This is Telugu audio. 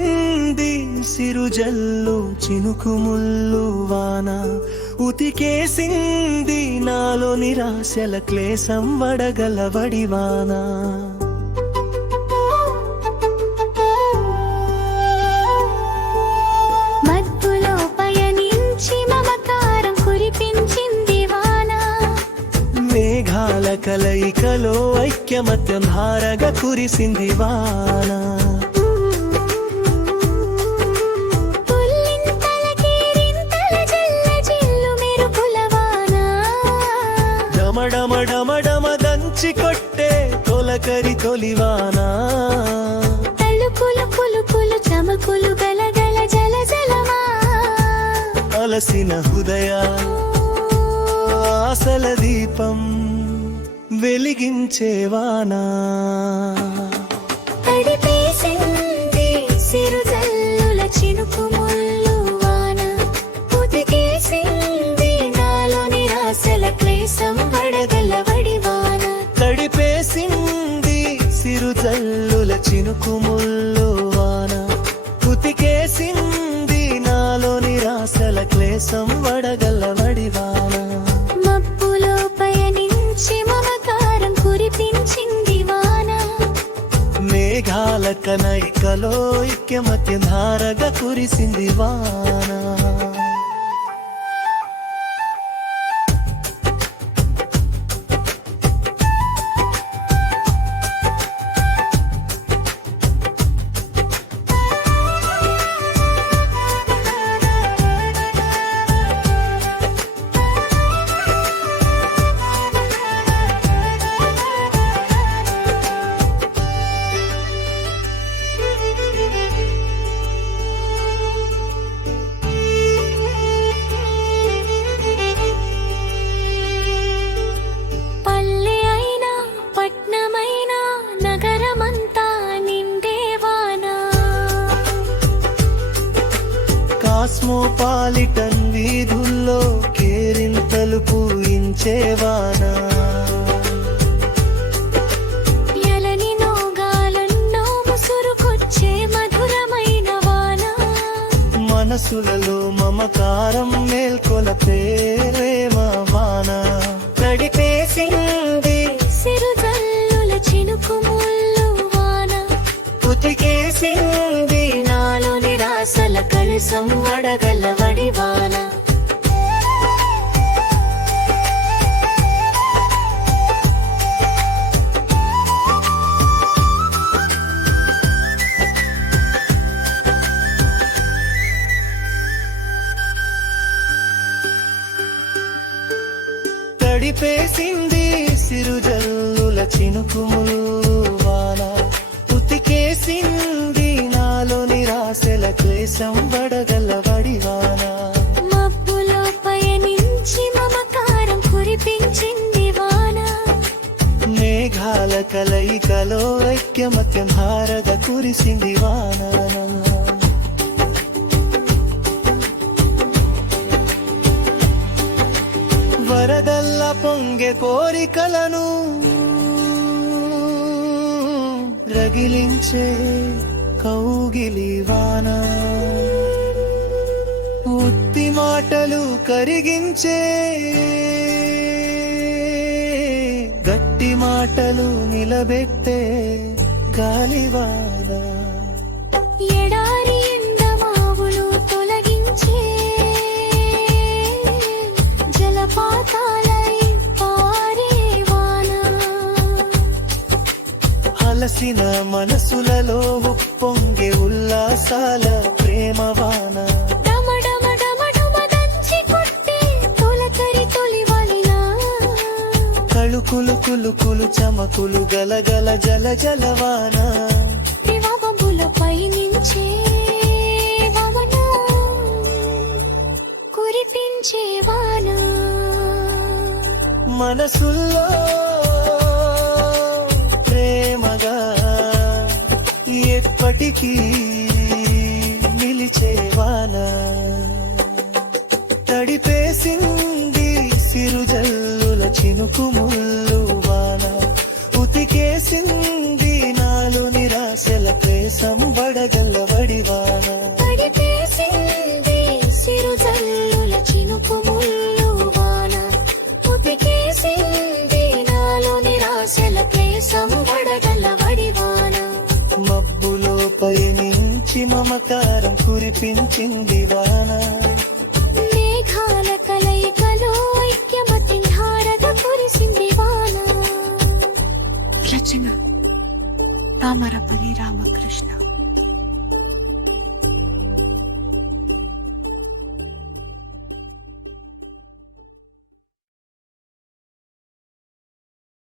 తడిపేసింది సిరుజల్లు చినుకుముల్లు వాన ఉతికేసింది నాలో నిరాశల క్లేశం వడగల వడివాన మత్తులో పయనించి మమకారం కురిపించింది వాన మేఘాల కలయికలో ఐక్యమత్యం ధారగా కురిసింది వాన డమడమ దంచి కొట్టే తొలకరి తొలివానా తలుపులు పులుపులు చమకులు గలగల జల జలమా అలసిన హృదయ ఆశల దీపం వెలిగించేవానా తడిపేసింది సిరుజల్లుల చినుకుముల్లు వాన ఉతికేసింది నాలో నిరాశల క్లేశం వడగల వడివాన తడిపేసింది సిరుజల్లుల చినుకుముల్లు వాన ఉతికేసింది నాలో నిరాశల క్లేశం వడగల వడివాన మబ్బులో పయనించి మమకారం కురిపించింది వాన మేఘాల కనైకలో ఐక్యమత్య ధారగా కురిసింది వాన కాస్మోపాలిటన్ వీధుల్లో కేరింతలు పూయించేవానా ఎలని నోగాలన్నో ముసురుకొచ్చే మధురమైన వాన మనసులలో మమకారం మేల్కొల ప్రేమ వాన తడిపేసింది సిరుజల్లుల చినుకుముల్లు వాన ఉతికేసింది నాలో నిరాశల కలసం వడగల వడివాన తడిపేసింది సిరుజల్లుల చినుకుములు వాన ఉతికేసింది నాలో నిరాశల క్లేశం వడగల వడివాన మబ్బులో పయనించి మమకారం కురిపించింది వాన మేఘాల కలయికలో ఐక్యమత్యం ధారగా కురిసింది వాన వరదల్ల పొంగే కోరికలను రగిలించే కౌగిలి వాన ఉత్తి మాటలు కరిగించే గట్టి మాటలు నిలబెట్టే గాలివాన ఎడారి ఎండమావులు తొలగించే జలపాతాలై పారే వాన అలసిన మనసులలో ఉప్పొంగే ఉల్లాసాల ప్రేమవాన దంచి కొట్టే తొలకరి తొలివలిన కళుకులు కులుకులు చమకులు గలగల జల జలవాన దివాబులపై నుంచే వవన కురిపించే వాన మనసుల్లో ప్రేమగా ఎప్పటికీ నిలిచేవాన తడిపేసింది సిరుజల్లుల చినుకుముల్లు వాన ఉతికేసింది నాలో నిరాశల క్లేశం వడగల్ల వడివా మమకారం కురిపించింది వాన మేఘాల కలయికలో ఐక్యమతి ధారగా కురిసింది వాన. రచన తామరపల్లి రామకృష్ణ.